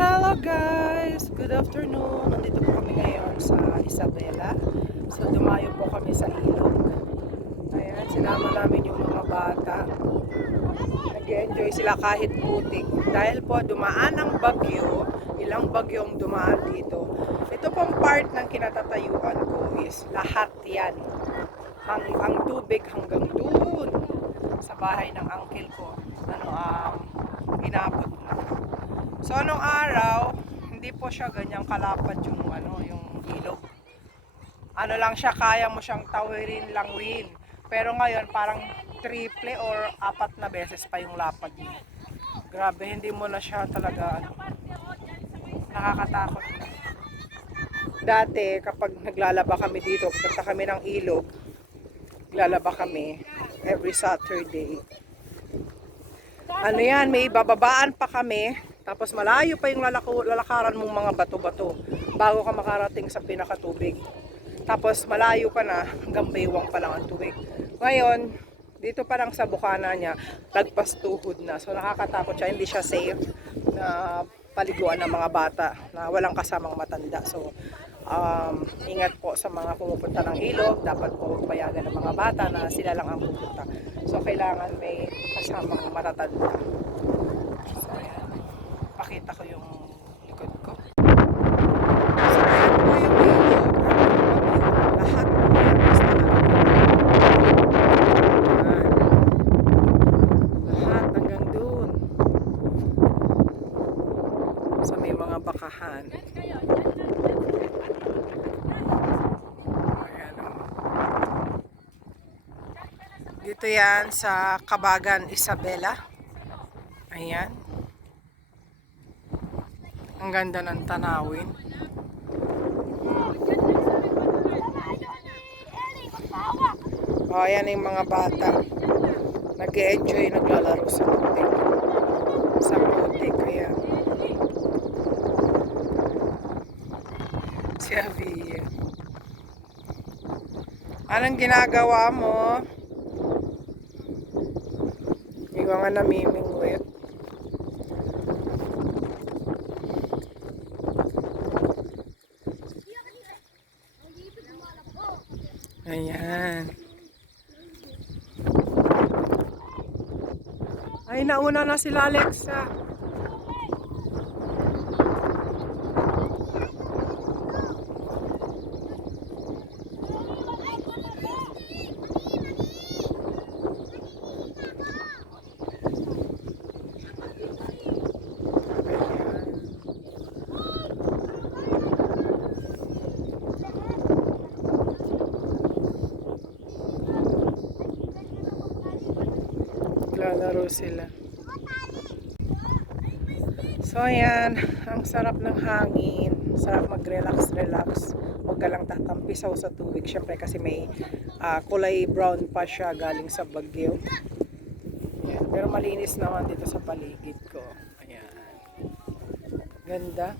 Hello guys! Good afternoon! Nandito po kami ngayon sa Isabela. So dumayo po kami sa ilog. Ayan, sinama namin yung mga bata. Nag-enjoy sila kahit putik. Dahil po dumaan ang bagyo, ilang bagyong dumaan dito. Ito pong part ng kinatatayuan ko is lahat yan. Ang tubig hanggang doon sa bahay ng uncle ko. Inabot na. So anong araw, hindi po siya ganyang kalapad yung yung ilog. Ano lang siya, kaya mo siyang tawirin lang rin. Pero ngayon parang triple or 4 na beses pa yung lapad niya. Grabe, hindi mo na siya talaga nakakatakot. Dati kapag naglalaba kami dito, punta kami ng ilog, naglalaba kami every Saturday. Ano yan, may bababaan pa kami. Tapos malayo pa yung lalakaran mong mga bato-bato bago ka makarating sa pinakatubig. Tapos malayo ka na, hanggang baywang pa lang ang tubig. Ngayon, dito parang sa bukana niya, lagpas tuhod na. So nakakatakot siya, hindi siya safe na paliguan ng mga bata na walang kasamang matanda. So ingat po sa mga pumupunta ng ilog, dapat po payagan ng mga bata na sila lang ang pupunta. So kailangan may kasamang matatanda. So ayan, pakita ko yung likod ko. So ayan po yung ilog, lahat po yan basta lahat hanggang dun sa may mga bakahan. Dito yan sa Kabagan, Isabela. Ayan. Ang ganda ng tanawin. Ayan yung mga bata. Nag-enjoy, naglalaro sa tubig. Sa putik. Ayan. Si Javier. Anong ginagawa mo? Yung mga namimingwit. Ayan. Ay, nauna na sila Alexa. Lalaro sila. So ayan, ang sarap ng hangin, sarap mag-relax. Huwag ka lang tatampisaw sa tubig syempre kasi may kulay brown pa siya galing sa bagyo. Ayan. Pero malinis naman dito sa paligid ko. Ayan. Ganda.